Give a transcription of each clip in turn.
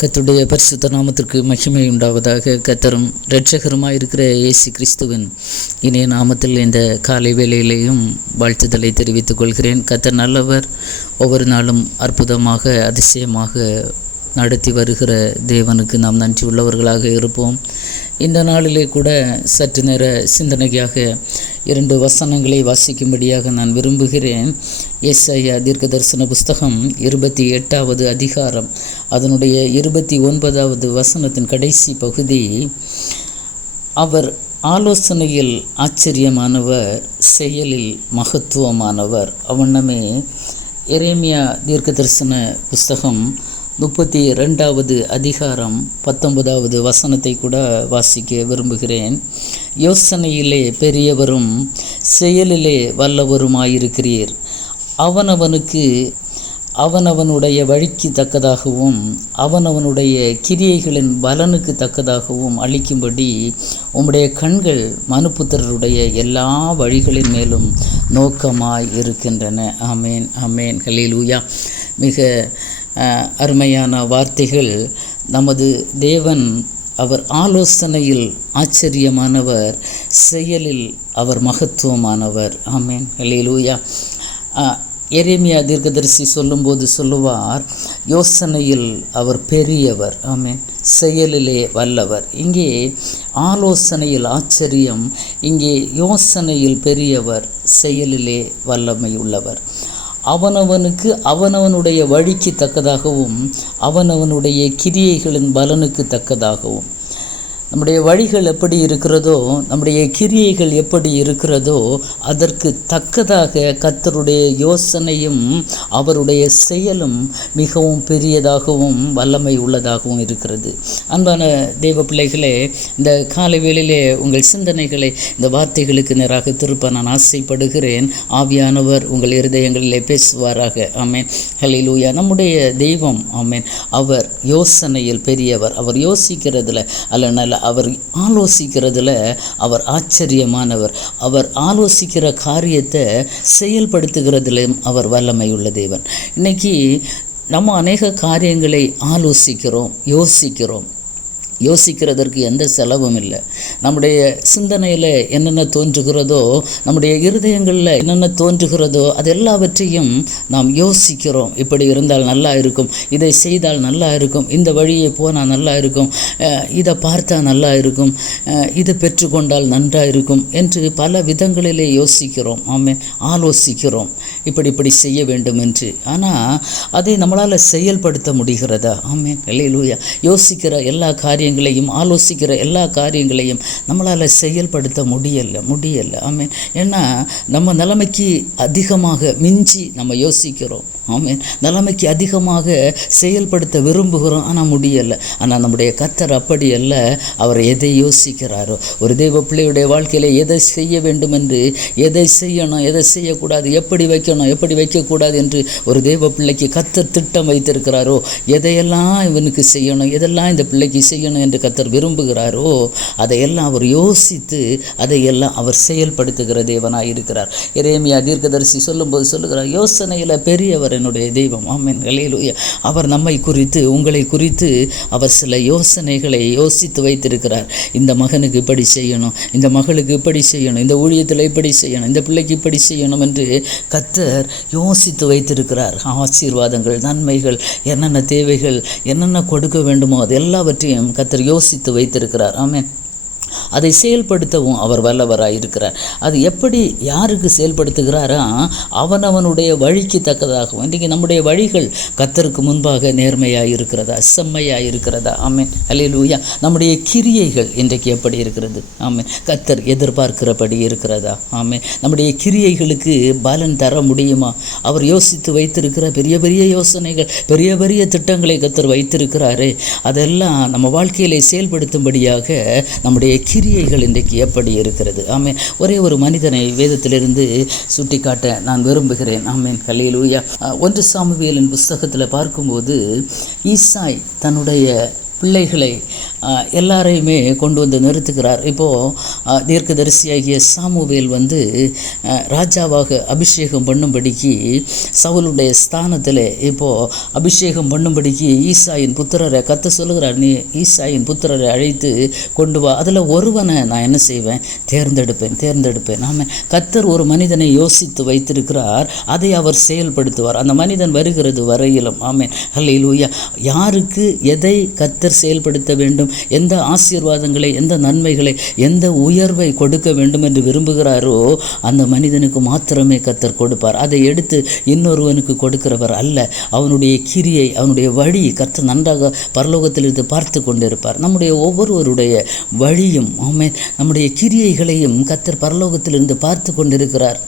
கர்த்தருடைய பரிசுத்த நாமத்திற்கு மகிமை உண்டாவதாக. கர்த்தரும் இரட்சகருமாய் இருக்கிற இயேசு கிறிஸ்துவின் இனிய நாமத்தில் இந்த காலை வேளையிலேயும் வாழ்த்துதலை தெரிவித்துக் கொள்கிறேன். கர்த்தர் நல்லவர், ஒவ்வொரு நாளும் அற்புதமாக அதிசயமாக நடத்தி வருகிற தேவனுக்கு நாம் நன்றி உள்ளவர்களாக இருப்போம். இந்த நாளிலே கூட சற்று நேர சிந்தனையாக 2 வசனங்களை வாசிக்கும்படியாக நான் விரும்புகிறேன். ஏசாயா தீர்க்கதரிசன புஸ்தகம் 28வது அதிகாரம் அதனுடைய 29வது வசனத்தின் கடைசி பகுதி, அவர் ஆலோசனையில் ஆச்சரியமானவர், செயலில் மகத்துவமானவர். அவனமே எரேமியா தீர்க்கதரிசன புஸ்தகம் 32வது அதிகாரம் 19வது வசனத்தை கூட வாசிக்க விரும்புகிறேன். யோசனையிலே பெரியவரும் செயலிலே வல்லவருமாயிருக்கிறீர். அவனவனுக்கு அவனவனுடைய வழிக்கு தக்கதாகவும் அவனவனுடைய கிரியைகளின் பலனுக்கு தக்கதாகவும் அளிக்கும்படி உம்முடைய கண்கள் மனுபுத்திரருடைய எல்லா வழிகளின் மேலும் நோக்கமாய் இருக்கின்றன. ஆமேன், ஆமேன், ஹல்லேலூயா. மிக அருமையான வார்த்தைகள். நமது தேவன் அவர் ஆலோசனையில் ஆச்சரியமானவர், செயலில் அவர் மகத்துவமானவர். ஆமேன், ஹல்லேலூயா. எரேமியா தீர்க்கதரிசி சொல்லும்போது சொல்லுவார், யோசனையில் அவர் பெரியவர், ஆமேன், செயலிலே வல்லவர். இங்கே ஆலோசனையில் ஆச்சரியம், இங்கே யோசனையில் பெரியவர், செயலிலே வல்லமை உள்ளவர். அவனவனுக்கு அவனவனுடைய வழிக்கு தக்கதாகவும் அவனவனுடைய கிரியைகளின் பலனுக்கு தக்கதாகவும். நம்முடைய வழிகள் எப்படி இருக்கிறதோ, நம்முடைய கிரியைகள் எப்படி இருக்கிறதோ, அதற்கு தக்கதாக கர்த்தருடைய யோசனையும் அவருடைய செயலும் மிகவும் பெரியதாகவும் வல்லமை உள்ளதாகவும் இருக்கிறது. அன்பான தேவ பிள்ளைகளே, இந்த காலை வேளையிலே உங்கள் சிந்தனைகளை இந்த வார்த்தைகளுக்கு நேராக திருப்ப நான் ஆசைப்படுகிறேன். ஆவியானவர் உங்கள் இருதயங்களிலே பேசுவாராக. ஆமேன், ஹல்லேலூயா. நம்முடைய தெய்வம், ஆமேன், அவர் யோசனையில் பெரியவர். அவர் யோசிக்கிறதுல அல்ல, அவர் ஆலோசிக்கிறதுல அவர் ஆச்சரியமானவர். அவர் ஆலோசிக்கிற காரியத்தை செயல்படுத்துகிறதிலும் அவர் வல்லமை உள்ள தேவன். இன்னைக்கு நம்ம அநேக காரியங்களை ஆலோசிக்கிறோம், யோசிக்கிறதற்கு எந்த செலவும் இல்லை. நம்முடைய சிந்தனையில் என்னென்ன தோன்றுகிறதோ, நம்முடைய இருதயங்களில் என்னென்ன தோன்றுகிறதோ, அது எல்லாவற்றையும் நாம் யோசிக்கிறோம். இப்படி இருந்தால் நல்லா இருக்கும், இதை செய்தால் நல்லா இருக்கும், இந்த வழியை போனால் நல்லா இருக்கும், இதை பார்த்தா நல்லா இருக்கும், இதை பெற்றுக்கொண்டால் நன்றாக இருக்கும் என்று பல விதங்களிலே யோசிக்கிறோம். ஆமென், ஆலோசிக்கிறோம், இப்படி செய்ய வேண்டும் என்று. ஆனால் அதை நம்மளால் செயல்படுத்த முடிகிறதா? ஆமென், ஹல்லேலூயா. யோசிக்கிற எல்லா காரியங்களையும், ஆலோசிக்கிற எல்லா காரியங்களையும் நம்மளால் செயல்படுத்த முடியலை. ஆமென். ஏன்னா நம்ம நிலைமைக்கு அதிகமாக மிஞ்சி நம்ம யோசிக்கிறோம். ஆமென். நிலைமைக்கு அதிகமாக செயல்படுத்த விரும்புகிறோம், ஆனால் முடியலை. ஆனால் நம்முடைய கர்த்தர் அப்படி அல்ல. அவர் எதை யோசிக்கிறாரோ, ஒரு தெய்வ பிள்ளையுடைய வாழ்க்கையில் எதை செய்ய வேண்டும் என்று, எதை செய்யணும், எதை செய்யக்கூடாது, எப்படி வைக்கணும், எப்படி வைக்கக்கூடாது என்று ஒரு தெய்வ பிள்ளைக்கு கர்த்தர் திட்டம் வைத்திருக்கிறாரோ, எதையெல்லாம் இவனுக்கு செய்யணும், எதெல்லாம் இந்த பிள்ளைக்கு செய்யணும் என்று கர்த்தர் விரும்புகிறாரோ, அதையெல்லாம் அவர் யோசித்து அதையெல்லாம் அவர் செயல்படுத்துகிற தேவனாக இருக்கிறார். எரேமியா தீர்க்கதரிசி சொல்லும்போது சொல்லுகிறார், யோசனையில் பெரியவர் என்னுடைய தெய்வம். ஆமென், ஹல்லேலூயா. அவர் நம்மை குறித்து, உங்களை குறித்து அவர் சில யோசனைகளை யோசித்து வைத்திருக்கிறார். இந்த மகனுக்கு இப்படி செய்யணும், இந்த மகளுக்கு இப்படி செய்யணும், இந்த ஊழியத்தில் இப்படி செய்யணும், இந்த பிள்ளைக்கு இப்படி செய்யணும் என்று கர்த்தர் யோசித்து வைத்திருக்கிறார். ஆசீர்வாதங்கள், நன்மைகள், என்னென்ன தேவைகள், என்னென்ன கொடுக்க வேண்டுமோ அது எல்லாவற்றையும் கர்த்தர் யோசித்து வைத்திருக்கிறார். ஆமென். அதை செயல்படுத்தவும் அவர் வல்லவராக இருக்கிறார். அது எப்படி, யாருக்கு செயல்படுத்துகிறாரா? அவனவனுடைய வழிக்கு தக்கதாகவும். இன்றைக்கு நம்முடைய வழிகள் கர்த்தருக்கு முன்பாக நேர்மையாக இருக்கிறதா, செம்மையாக இருக்கிறதா? ஆமென், ஹல்லேலூயா. நம்முடைய கிரியைகள் இன்றைக்கு எப்படி இருக்கிறது? ஆமென், கர்த்தர் எதிர்பார்க்கிறபடி இருக்கிறதா? ஆமென். நம்முடைய கிரியைகளுக்கு பலன் தர முடியுமா? அவர் யோசித்து வைத்திருக்கிற பெரிய பெரிய யோசனைகள், பெரிய பெரிய திட்டங்களை கர்த்தர் வைத்திருக்கிறாரே, அதெல்லாம் நம்ம வாழ்க்கையிலே செயல்படுத்தும்படியாக நம்முடைய கிரியைகள் இன்றைக்கு எப்படி இருக்கிறது? ஆமென். ஒரே ஒரு மனிதனை வேதத்திலிருந்து சுட்டி காட்ட நான் விரும்புகிறேன். ஆமென், ஹல்லேலூயா. 1 சாமுவேலின் புஸ்தகத்தில் பார்க்கும்போது ஈசாய் தன்னுடைய பிள்ளைகளை எல்லாரையுமே கொண்டு வந்து நிறுத்துகிறார். இப்போது தீர்க்கதரிசியாகிய சாமுவேல் வந்து ராஜாவாக அபிஷேகம் பண்ணும்படிக்கு சவுலுடைய ஸ்தானத்தில் இப்போது அபிஷேகம் பண்ணும்படிக்கு ஈசாயின் புத்திரரை கத்த சொல்லுகிறார், நீ ஈசாயின் புத்திரரை அழைத்து கொண்டு வா, அதில் ஒருவனை நான் என்ன செய்வேன், தேர்ந்தெடுப்பேன். ஆமாம், கத்தர் ஒரு மனிதனை யோசித்து வைத்திருக்கிறார், அதை அவர் செயல்படுத்துவார் அந்த மனிதன் வருகிறது வரையிலும். ஆமென், ஹல்லேலூயா. யாருக்கு எதை கத்தர் செயல்படுத்த வேண்டும், எந்த ஆசீர்வாதங்களை, எந்த நன்மைகளை, எந்த உயர்வை கொடுக்க வேண்டும் என்று விரும்புகிறாரோ அந்த மனிதனுக்கு மாத்திரமே கத்தர் கொடுப்பார். அதை எடுத்து இன்னொருவனுக்கு கொடுக்கிறவர் அல்ல. அவனுடைய கிரியை, அவனுடைய வழி கர்த்தர் நன்றாக பரலோகத்திலிருந்து பார்த்து கொண்டிருப்பார். நம்முடைய ஒவ்வொருவருடைய வழியும், ஆமென், நம்முடைய கிரியைகளையும் கர்த்தர் பரலோகத்திலிருந்து பார்த்து கொண்டிருக்கிறார்.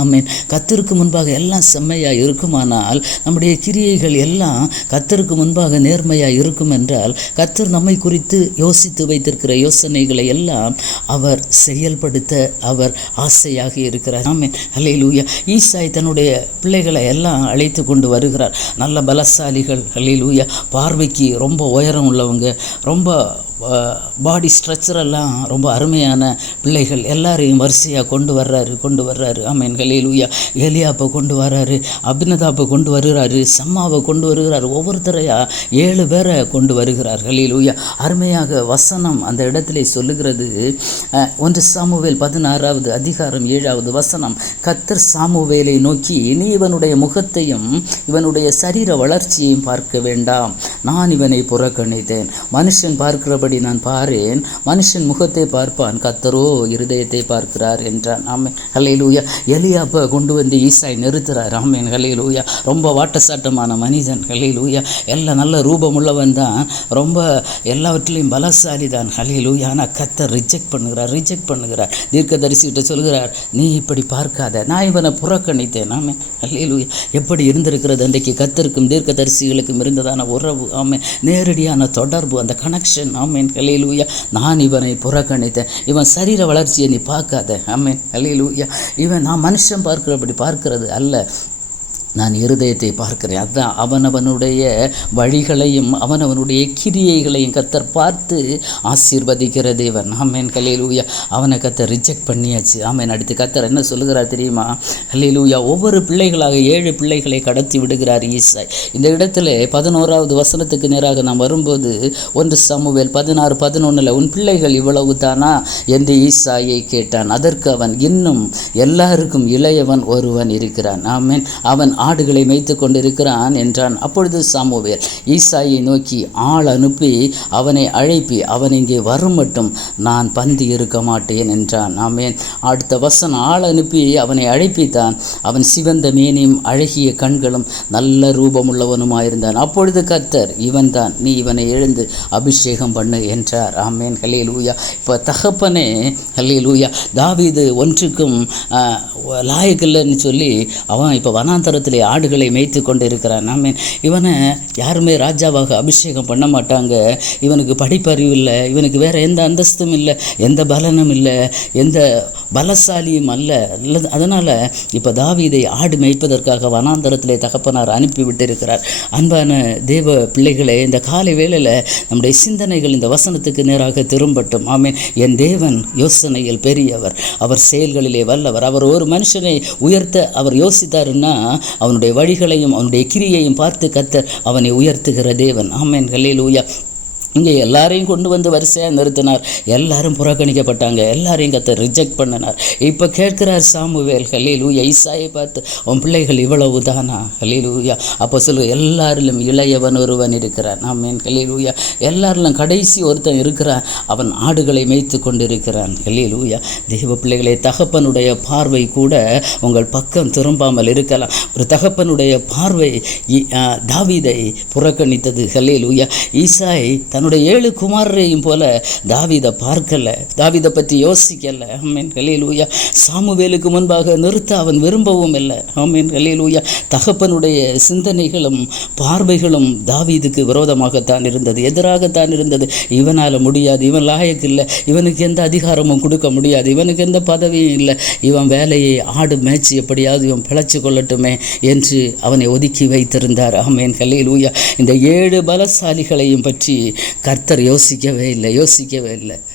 ஆமென். கர்த்தருக்கு முன்பாக எல்லாம் செம்மையாக இருக்குமானால் நம்முடைய கிரியைகள் எல்லாம் கர்த்தருக்கு முன்பாக நேர்மையாக இருக்கும் என்றால் கர்த்தர் நம்மை குறித்து யோசித்து வைத்திருக்கிற யோசனைகளை எல்லாம் அவர் செயல்படுத்த அவர் ஆசையாக இருக்கிறார். ஆமென், ஹல்லேலூயா. ஈசாய் தன்னுடைய பிள்ளைகளை எல்லாம் அழைத்து கொண்டு வருகிறார். நல்ல பலசாலிகள், ஹல்லேலூயா, பார்வைக்கு ரொம்ப உயரம் உள்ளவங்க, ரொம்ப பாடி ஸ்ட்ரக்சரெல்லாம் ரொம்ப அருமையான பிள்ளைகள் எல்லாரையும் வரிசையாக கொண்டு வர்றாரு. ஆமென், ஹல்லேலூயா. எலியாப்பை கொண்டு வர்றாரு, அபினதாப்பை கொண்டு வருகிறாரு, சம்மாவை கொண்டு வருகிறார். ஒவ்வொருத்தரையாக 7 பேரை கொண்டு வருகிறார். ஹல்லேலூயா. அருமையாக வசனம் அந்த இடத்துல சொல்லுகிறது. 1 சாமுவேல் 16வது அதிகாரம் 7வது வசனம், கர்த்தர் சாமுவேலை நோக்கி, நீ இவனுடைய முகத்தையும் இவனுடைய சரீர வளர்ச்சியையும் பார்க்க வேண்டாம், நான் இவனை புறக்கணித்தேன். மனுஷன் பார்க்கிறபடி நான் பாரேன், மனுஷன் முகத்தை பார்ப்பான், கர்த்தரோ இருதயத்தை பார்க்கிறார் என்றான். ஆமென், ஹல்லேலூயா. எலியாப்பை கொண்டு வந்து ஈசாய் நிறுத்துறார். ஆமென், ஹல்லேலூயா. ரொம்ப வாட்டசாட்டமான மனிதன், ஹல்லேலூயா. எல்லாம் நல்ல ரூபமுள்ளவன் தான், ரொம்ப எல்லாவற்றிலையும் பலசாலி தான், ஹல்லேலூயா. ஆனால் கர்த்தர் ரிஜெக்ட் பண்ணுகிறார். தீர்க்கதரிசிகிட்ட சொல்கிறார், நீ இப்படி பார்க்காத, நான் இவனை புறக்கணித்தேன். ஆமென், ஹல்லேலூயா. எப்படி இருந்திருக்கிறது அன்றைக்கு கர்த்தருக்கும் தீர்க்கதரிசிகளுக்கும் இருந்ததான உறவு, ஆமென், நேரடியான தொடர்பு, அந்த கனெக்ஷன். ஆமென், ஹல்லேலூயா. நான் இவனை புறக்கணித்தேன், இவன் சரீர வளர்ச்சியை நீ பார்க்காத. ஆமென், ஹல்லேலூயா. இவன் நான் மனுஷன் பார்க்கிறபடி பார்க்கிறது அல்ல, நான் இருதயத்தை பார்க்கிறேன். அதுதான் அவனவனுடைய வழிகளையும் அவனவனுடைய கிரியைகளையும் கர்த்தர் பார்த்து ஆசீர்வதிக்கிற தேவன். ஆமென், ஹல்லேலூயா. அவனை கர்த்தர் ரிஜெக்ட் பண்ணியாச்சு. ஆமென். அடுத்து கர்த்தர் என்ன சொல்லுகிறார் தெரியுமா? ஹல்லேலூயா. ஒவ்வொரு பிள்ளைகளாக 7 பிள்ளைகளை கடத்தி விடுகிறார் ஈசாய். இந்த இடத்துல 11வது வசனத்துக்கு நேராக நாம் வரும்போது 1 சாமுவேல் 16:11 உன் பிள்ளைகள் இவ்வளவு தானா என்று ஈசாயை கேட்டான். அதற்கு அவன், இன்னும் எல்லாருக்கும் இளையவன் ஒருவன் இருக்கிறான். ஆமென், அவன் ஆடுகளை மேய்த்து கொண்டிருக்கிறான் என்றான். அப்பொழுது சாமுவேல் ஈசாயை நோக்கி, ஆள் அனுப்பி அவனை அழைப்பி அவன் இங்கே வரும் மட்டும் நான் பந்தி இருக்க மாட்டேன் என்றான். ஆமென். அடுத்த வசனம், ஆள் அனுப்பி அவனை அழைப்பித்தான். அவன் சிவந்த மேனியும் அழகிய கண்களும் நல்ல ரூபமுள்ளவனுமாயிருந்தான். அப்பொழுது கர்த்தர், இவன் தான், நீ இவனை எழுந்து அபிஷேகம் பண்ணு என்றார். ஆமென், ஹல்லேலூயா. இப்போ தகப்பனே, ஹல்லேலூயா, தாவீது ஒன்றுக்கும் லாயக்கில்லைன்னு சொல்லி அவன் இப்போ வனாந்தரத்தில் ஆடுகளை மேய்த்து கொண்டு இருக்கிறான். ஆமென். இவனை யாருமே ராஜாவாக அபிஷேகம் பண்ண மாட்டாங்க. இவனுக்கு படிப்பறிவு இல்லை, இவனுக்கு வேறு எந்த அந்தஸ்தும் இல்லை, எந்த பலனும் இல்லை, எந்த பலசாலியும் அல்ல. அதனால் இப்போ தாவீதை ஆடு மேய்ப்பதற்காக வனாந்தரத்திலே தகப்பனார் அனுப்பிவிட்டு இருக்கிறார். அன்பான தேவ பிள்ளைகளே, இந்த காலை வேளையில் நம்முடைய சிந்தனைகள் இந்த வசனத்துக்கு நேராக திரும்பட்டும். ஆமென். என் தேவன் யோசனையில் பெரியவர், அவர் செயல்களிலே வல்லவர். அவர் ஒரு மனுஷனை உயர்த்த அவர் யோசித்தாருன்னா அவனுடைய வழிகளையும் அவனுடைய கிரியையும் பார்த்து கர்த்தர் அவனை உயர்த்துகிற தேவன். ஆமென், ஹல்லேலூயா. இங்கே எல்லாரையும் கொண்டு வந்து வரிசையாக நிறுத்தினார். எல்லாரும் புறக்கணிக்கப்பட்டாங்க, எல்லாரையும் கர்த்தர் ரிஜெக்ட் பண்ணினார். இப்போ கேட்கிறார் சாமுவேல், ஹல்லேலூயா, ஈசாயை பார்த்து, உன் பிள்ளைகள் இவ்வளவு தானா? ஹல்லேலூயா. அப்போ சொல்லு, எல்லாரிலும் இளையவன் ஒருவன் இருக்கிறான். ஆமென், ஹல்லேலூயா. எல்லாரிலும் கடைசி ஒருத்தன் இருக்கிறான், அவன் ஆடுகளை மேய்த்து கொண்டிருக்கிறான். ஹல்லேலூயா. தெய்வ பிள்ளைகளே, தகப்பனுடைய பார்வை கூட உங்கள் பக்கம் திரும்பாமல் இருக்கலாம். ஒரு தகப்பனுடைய பார்வை தாவீதை புறக்கணித்தது. ஹல்லேலூயா. ஈசாய் தன்னுடைய 7 குமாரரையும் போல தாவீதை பார்க்கல, தாவீதை பற்றி யோசிக்கல. ஆமென், ஹல்லேலூயா. சாமுவேலுக்கு முன்பாக நிறுத்த அவன் விரும்பவும் இல்லை. ஆமென், ஹல்லேலூயா. தகப்பனுடைய சிந்தனைகளும் பார்வைகளும் தாவீதுக்கு விரோதமாகத்தான் இருந்தது, எதிராகத்தான் இருந்தது. இவனால் முடியாது, இவன் லாயக்கில்லை, இவனுக்கு எந்த அதிகாரமும் கொடுக்க முடியாது, இவனுக்கு எந்த பதவியும் இல்லை, இவன் வேலையை ஆடு மேய்ச்சி எப்படியாவது இவன் பிழைச்சி கொள்ளட்டுமே என்று அவனை ஒதுக்கி வைத்திருந்தார். ஆமென், ஹல்லேலூயா. இந்த 7 பலசாலிகளையும் பற்றி கர்த்தர் யோசிக்கவே இல்லை.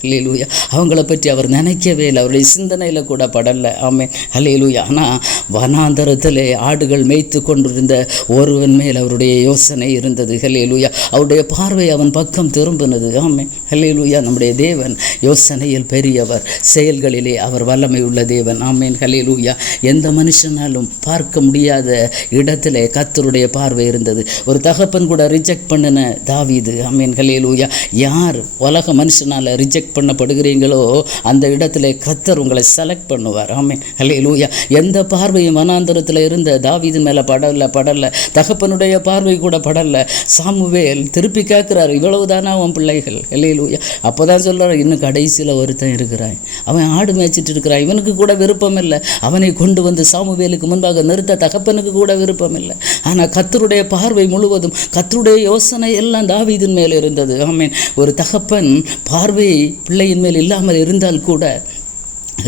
அல்லேலூயா. அவங்கள பற்றி அவர் நினைக்கவே இல்லை, அவருடைய சிந்தனையில் கூட படலை. ஆமென். அல்லேலூயா. ஆனால் வனாந்தரத்திலே ஆடுகள் மேய்த்து கொண்டிருந்த ஒருவன் மேல் அவருடைய யோசனை இருந்தது. அல்லேலூயா. அவருடைய பார்வை அவன் பக்கம் திரும்பினது. ஆமென். அல்லேலூயா. நம்முடைய தேவன் யோசனையில் பெரியவர், செயல்களிலே அவர் வல்லமை உள்ள தேவன். ஆமென். அல்லேலூயா. எந்த மனுஷனாலும் பார்க்க முடியாத இடத்திலே கர்த்தருடைய பார்வை இருந்தது. ஒரு தகப்பன் கூட ரிஜெக்ட் பண்ணின தாவீது. ஆமென். அல்லேலூயா. யார் உலக மனுஷனால் ரிஜெக்ட் பண்ணப்படுகிறீங்களோ அந்த இடத்துல கர்த்தர் உங்களை செலக்ட் பண்ணுவார். ஆமென். அல்லேலூயா. எந்த பார்வையும் வனாந்தரத்தில் இருந்த தாவீதின் மேலே படலை. தகப்பனுடைய பார்வை கூட படலை. சாமுவேல் திருப்பி கேட்குறாரு, இவ்வளவுதானா உன் பிள்ளைகள்? அல்லேலூயா. அப்போ தான் சொல்கிறார், இன்னும் கடைசியில் ஒருத்தன் இருக்கிறான், அவன் ஆடு மேய்ச்சிட்டு இருக்கிறான், இவனுக்கு கூட விருப்பம் இல்லை. அவனை கொண்டு வந்து சாமுவேலுக்கு முன்பாக நிறுத்த தகப்பனுக்கு கூட விருப்பம் இல்லை. ஆனால் கர்த்தருடைய பார்வை முழுவதும், கர்த்தருடைய யோசனை எல்லாம் தாவீதின் மேல் இருந்தது. ஆமென். ஒரு தகப்பன் பார்வை பிள்ளையின் மேல் இல்லாமல் இருந்தால் கூட,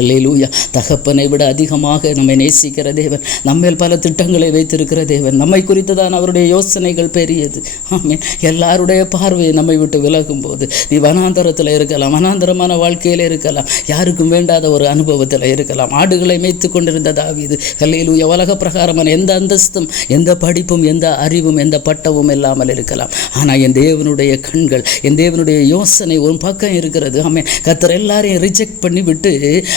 அல்லேலூயா, தகப்பனை விட அதிகமாக நம்மை நேசிக்கிற தேவன், நம்மேல் பல திட்டங்களை வைத்திருக்கிற தேவன், நம்மை குறித்துதான் அவருடைய யோசனைகள் பெரியது. ஆமென். எல்லாருடைய பார்வை நம்மை விட்டு விலகும் போது, நீ வனாந்தரத்தில் இருக்கலாம், வனாந்தரமான வாழ்க்கையில் இருக்கலாம், யாருக்கும் வேண்டாத ஒரு அனுபவத்தில் இருக்கலாம். ஆடுகளை மேய்த்து கொண்டிருந்த தாவீது, அல்லேலூயா, உலக பிரகாரமான எந்த அந்தஸ்தும், எந்த படிப்பும், எந்த அறிவும், எந்த பட்டமும் இல்லாமல் இருக்கலாம். ஆனால் என் தேவனுடைய கண்கள், என் தேவனுடைய யோசனை ஒரு பக்கம் இருக்கிறது. ஆமென். கர்த்தர் எல்லாரையும் ரிஜெக்ட் பண்ணி விட்டு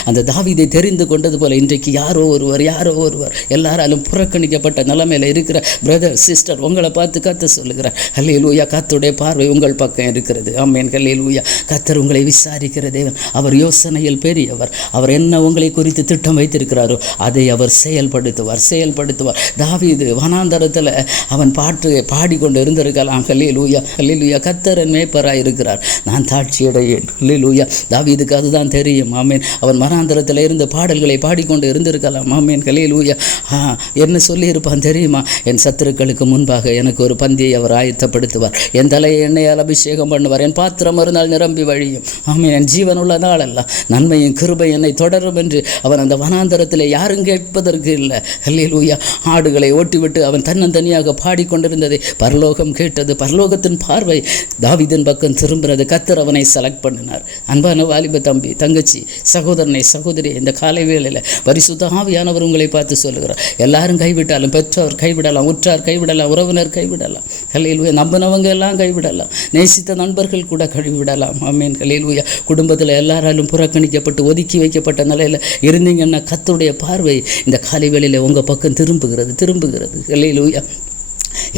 அந்த தாவீதை தெரிந்து கொண்டது போல இன்றைக்கு யாரோ ஒருவர் எல்லாராலும் புறக்கணிக்கப்பட்ட நிலைமையில் இருக்கிற பிரதர் சிஸ்டர் உங்களை பார்த்து கர்த்தர் சொல்லுகிறார், அல்லேலூயா, கர்த்தருடைய பார்வை உங்கள் பக்கம் இருக்கிறது. ஆமென். அல்லேலூயா. கர்த்தர் உங்களை விசாரிக்கிற தேவன், அவர் யோசனையில் பெரியவர். அவர் என்ன உங்களை குறித்து திட்டம் வைத்திருக்கிறாரோ அதை அவர் செயல்படுத்துவார். தாவீது வனாந்தரத்தில் அவன் பாடிக்கொண்டு இருந்திருக்கலாம். அல்லேலூயா. அல்லேலூயா. கர்த்தர் என் மேய்ப்பராய் இருக்கிறார், நான் தாட்சியடையேன். அல்லேலூயா. தாவீதுக்கு அதுதான் தெரியும். ஆமென். அவன் வனாந்தரத்தில் இருந்த பாடல்களை பாடிக்கொண்டு இருந்திருக்கலாம். ஆமென். அல்லேலூயா. என்ன சொல்லியிருப்பான் தெரியுமா? என் சத்துருக்களுக்கு முன்பாக எனக்கு ஒரு பந்தியை அவர் ஆயத்தப்படுத்துவார், என் தலையை எண்ணெயால் அபிஷேகம் பண்ணுவார், என் பாத்திரம் மறுநாள் நிரம்பி வழியும். ஆமென். என் ஜீவன் உள்ள நாள் அல்ல, நன்மையும் கிருபை என்னை தொடரும் என்று அவன் அந்த வனாந்தரத்தில் யாரும் கேட்பதற்கு இல்லை. அல்லேலூயா. ஆடுகளை ஓட்டிவிட்டு அவன் தன்னந்தனியாக பாடிக்கொண்டிருந்ததை பரலோகம் கேட்டது. பரலோகத்தின் பார்வை தாவீதின் பக்கம் திரும்பினது. கர்த்தர் அவனை செலக்ட் பண்ணினார். அன்பான வாலிப தம்பி, தங்கச்சி, சகோதரனை, சகோதரி, இந்த காலை வேளையில் பரிசுத்த ஆவியானவர் உங்களை பார்த்து சொல்லுகிறார், எல்லாரும் கைவிட்டாலும், பெற்றோர் கைவிடலாம், உற்றார் கைவிடலாம், உறவினர் கைவிடலாம், அல்லேலூயா, நம்பினவங்க எல்லாம் கைவிடலாம், நேசித்த நண்பர்கள் கூட கைவிடலாம். ஆமென். அல்லேலூயா. குடும்பத்தில் எல்லாராலும் புறக்கணிக்கப்பட்டு ஒதுக்கி வைக்கப்பட்ட நிலையில் இருந்தீங்கன்னா கர்த்தருடைய பார்வை இந்த காலை வேளையில் உங்கள் பக்கம் திரும்புகிறது. அல்லேலூயா.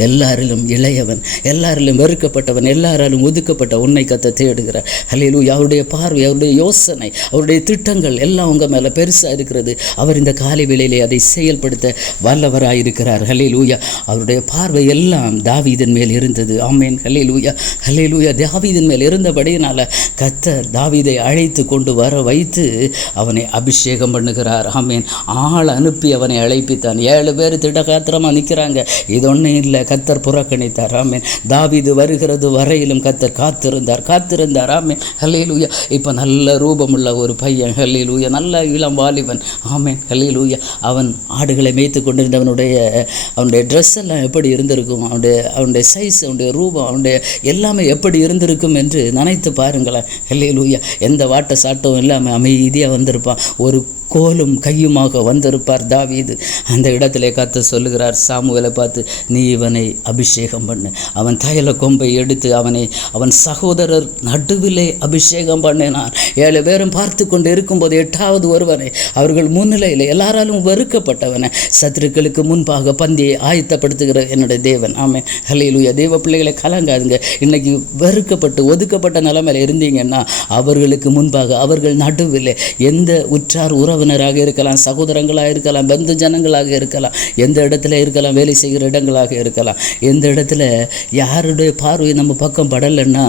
எல்லாரிலும் இளையவன், எல்லாரிலும் வெறுக்கப்பட்டவன், எல்லாராலும் ஒதுக்கப்பட்ட உன்னை கர்த்தர் தேடுகிறார். அல்லேலூயா. அவருடைய பார்வை, அவருடைய யோசனை, அவருடைய திட்டங்கள் எல்லாம் உங்கள் மேலே பெருசாக இருக்கிறது. அவர் இந்த காலை வேளையிலே அதை செயல்படுத்த வல்லவராயிருக்கிறார். அல்லேலூயா. அவருடைய பார்வை எல்லாம் தாவீதின் மேல் இருந்தது. ஆமென். அல்லேலூயா. அல்லேலூயா. தாவீதின் மேல் இருந்தபடியினால கர்த்தர் தாவீதை அழைத்து கொண்டு வர வைத்து அவனை அபிஷேகம் பண்ணுகிறார். ஆமென். ஆள் அனுப்பி அவனை அழைப்பித்தான். 7 பேர் திடகாத்திரமாக நிற்கிறாங்க. இது ஒன்றும் இல்லை, கர்த்தர் புறக்கணித்தார். ஆமென். தாவீது வருகிறது வரையிலும் கர்த்தர் காத்திருந்தார். ஆமென். அல்லேலூயா. இப்போ நல்ல ரூபமுள்ள ஒரு பையன், அல்லேலூயா, நல்ல இளம் வாலிபன். ஆமென். அல்லேலூயா. அவன் ஆடுகளை மேய்த்து அவனுடைய ட்ரெஸ் எல்லாம் எப்படி இருந்திருக்கும், அவனுடைய சைஸ், அவனுடைய ரூபம், அவனுடைய எல்லாமே எப்படி இருந்திருக்கும் என்று நினைத்து பாருங்களேன். அல்லேலூயா. எந்த வாட்ட சாட்டமும் இல்லாமல் அமைதியாக வந்திருப்பான். ஒரு கோலும் கையுமாக வந்திருப்பார் தாவீது. அந்த இடத்திலே கர்த்தர் சொல்லுகிறார் சாமுவேலை பார்த்து, நீ இவனை அபிஷேகம் பண்ணு. அவன் தைல கொம்பை எடுத்து அவன் சகோதரர் நடுவிலே அபிஷேகம் பண்ணினான். 7 பேரும் பார்த்து கொண்டு இருக்கும்போது 8வது ஒருவனை, அவர்கள் முன்னிலையில் எல்லாராலும் வெறுக்கப்பட்டவனை, சத்துருக்களுக்கு முன்பாக பந்தியை ஆயத்தப்படுத்துகிற என்னுடைய தேவன். ஆமென். அல்லேலூயா. தேவ பிள்ளைகளை கலங்காதுங்க. இன்னைக்கு வெறுக்கப்பட்டு ஒதுக்கப்பட்ட நிலைமையில் இருந்தீங்கன்னா அவர்களுக்கு முன்பாக, அவர்கள் நடுவில் எந்த உற்றார் உறவினராக இருக்கலாம், சகோதரங்களாக இருக்கலாம், பந்து ஜனங்களாக இருக்கலாம், எந்த இடத்துல இருக்கலாம், வேலை செய்கிற இடங்களாக இருக்கலாம், எந்த இடத்துல யாருடைய பார்வை நம்ம பக்கம் படலைன்னா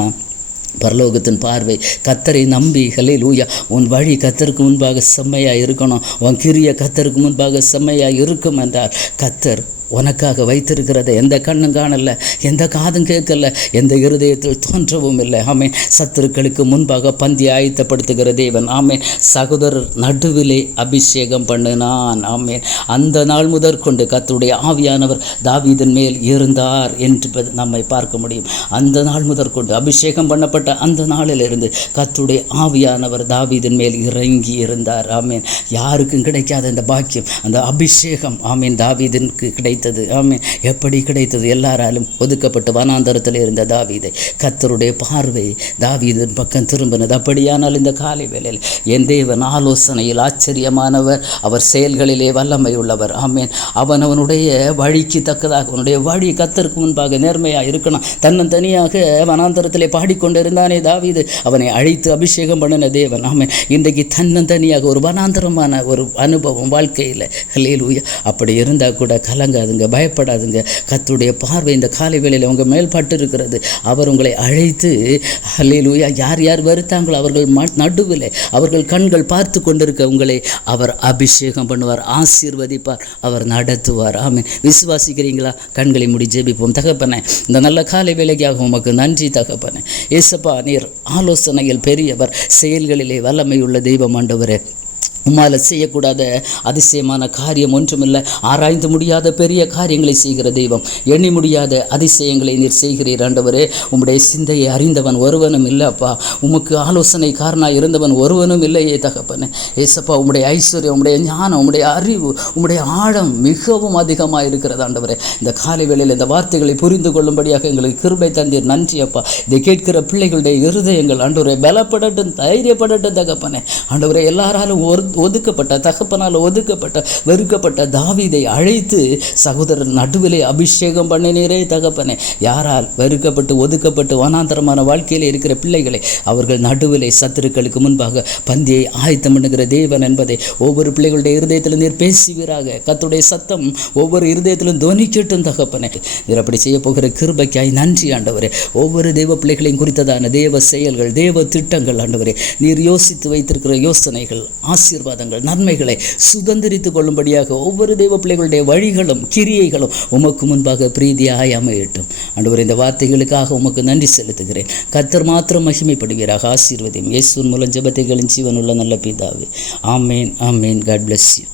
பரலோகத்தின் பார்வை, கர்த்தரை நம்பி, அல்லேலூயா, உன் வழி கர்த்தருக்கு முன்பாக செம்மையாக இருக்கணும், உன் கிரிய கர்த்தருக்கு முன்பாக செம்மையாக இருக்கும் என்றால் கர்த்தர் உனக்காக வைத்திருக்கிறதை எந்த கண்ணும் காணல, எந்த காதும் கேட்கல, எந்த இருதயத்தில் தோன்றவும் இல்லை. ஆமென். சத்துருக்களுக்கு முன்பாக பந்தி ஆயத்தப்படுத்துகிற தேவன். ஆமென். சகோதரர் நடுவிலே அபிஷேகம் பண்ணினான். ஆமென். அந்த நாள் முதற்கொண்டு கர்த்தருடைய ஆவியானவர் தாவீதின் மேல் இருந்தார் என்று நம்மை பார்க்க முடியும். அந்த நாள் முதற்கொண்டு அபிஷேகம் பண்ணப்பட்ட அந்த நாளிலிருந்து கர்த்தருடைய ஆவியானவர் தாவீதின் மேல் இறங்கி இருந்தார். ஆமென். யாருக்கும் கிடைக்காத இந்த பாக்கியம், அந்த அபிஷேகம், ஆமென், தாவீதிற்கு கிடைத்தது. ஆமென். எப்படி கிடைத்தது? எல்லாராலும் ஒதுக்கப்பட்டு வனாந்தரத்தில் இருந்த தாவீதை கர்த்தருடைய பார்வை தாவீதின் பக்கம் திரும்பினது. அப்படியானால் இந்த காலை வேளையில் என் தேவன் ஆலோசனையில் ஆச்சரியமானவர், அவர் செயல்களிலே வல்லமை உள்ளவர். ஆமென். அவனுடைய வழிக்கு தக்கதாக, அவனுடைய வழி கர்த்தருக்கு முன்பாக நேர்மையாக இருக்கணும். தன்னந்தனியாக வனாந்தரத்திலே பாடிக்கொண்டிருந்தானே தாவீது, அவனை அழைத்து அபிஷேகம் பண்ணின தேவன். ஆமென். இன்றைக்கு தன்னந்தனியாக ஒரு வனாந்தரமான ஒரு அனுபவம் வாழ்க்கையில். ஹல்லேலூயா. அப்படி இருந்தால் கூட கலங்காதுங்க, பயப்படாதுங்க. கர்த்தருடைய பார்வை இந்த காலை வேளையில் உங்கள் மேல் பட்டு இருக்கிறது. அவர் உங்களை அழைத்து, ஹல்லேலூயா, யார் யார் வருத்தாங்களோ அவர்கள் நடுவில் அவர்கள் கண்கள் பார்த்து கொண்டிருக்க உங்களை அவர் அபிஷேகம் பண்ணுவார், ஆசீர்வதிப்பார், அவர் நடத்துவார். ஆமென். விசுவாசிக்கிறீங்களா? கண்களை மூடி ஜெபிப்போம். தகப்பனே, இந்த நல்ல காலை வேளைக்காக உமக்கு நன்றி தகப்பனே. இயேசுப்பா, நீர் ஆலோசனையில் பெரியவர், செயல்களிலே வல்லமை உள்ள தெய்வம் ஆண்டவரே. உம்மால் செய்யக்கூடாத அதிசயமான காரியம் ஒன்றுமில்லை. ஆராய்ந்து முடியாத பெரிய காரியங்களை செய்கிற தெய்வம், எண்ணி முடியாத அதிசயங்களை நீர் செய்கிறீர் ஆண்டவரே. உம்முடைய சிந்தையை அறிந்தவன் ஒருவனும் இல்லைப்பா. உமக்கு ஆலோசனைக்காரனாக இருந்தவன் ஒருவனும் இல்லையே தகப்பனே. ஏசப்பா, உம்முடைய ஐஸ்வர்யம், உம்முடைய ஞானம், உம்முடைய அறிவு, உம்முடைய ஆழம் மிகவும் அதிகமாக இருக்கிறது ஆண்டவரே. இந்த காலை வேளையில் இந்த வார்த்தைகளை புரிந்து கொள்ளும்படியாக எங்களுக்கு கிருபை தந்தீர். நன்றி அப்பா. இதை கேட்கிற பிள்ளைகளுடைய இருதயங்கள் ஆண்டவரே பலப்படட்டும், தைரியப்படட்டும் தகப்பனே. ஆண்டவரே, எல்லாராலும் ஒதுக்கப்பட்ட, தகப்பனால் ஒதுக்கப்பட்ட, வெறுக்கப்பட்ட தாவீதை அழைத்து சகோதரர் நடுவிலே அபிஷேகம் பண்ணினீரே தகப்பனே. யாரால் வெறுக்கப்பட்டு ஒதுக்கப்பட்டு வனாந்தரமான வாழ்க்கையில் இருக்கிற பிள்ளைகளை அவர்கள் நடுவிலே சத்துருக்களுக்கு முன்பாக பந்தியை ஆயத்தம் பண்ணுகிற தேவன் என்பதை ஒவ்வொரு பிள்ளைகளுடைய இருதயத்திலும் நீர் பேசுவீராக. கர்த்தருடைய சத்தம் ஒவ்வொரு இருதயத்திலும் துணிக்கட்டும் தகப்பனே. நீர் அப்படி செய்ய போகிற கிருபைக்காய் நன்றி ஆண்டவரே. ஒவ்வொரு தெய்வ பிள்ளைகளையும் குறித்ததான தேவ செயல்கள், தேவ திட்டங்கள் ஆண்டவரே, நீர் யோசித்து வைத்திருக்கிற யோசனைகள், ஆசீர்வாதங்கள், நன்மைகளை சுதந்திரித்துக் கொள்ளும்படியாக ஒவ்வொரு தெய்வ பிள்ளைகளுடைய வழிகளும் கிரியைகளும் உமக்கு முன்பாக பிரீதியாய் அமையட்டும் ஆண்டவரே. இந்த வார்த்தைகளுக்காக உமக்கு நன்றி செலுத்துகிறேன். கர்த்தர் மாத்திரம் மகிமைப்படுவீராக. ஆசீர்வதியும் இயேசுவின் மூலம் ஜெபத்தை கேளும் ஜீவனுள்ள நல்ல பிதாவே. ஆமேன், ஆமேன். God bless you.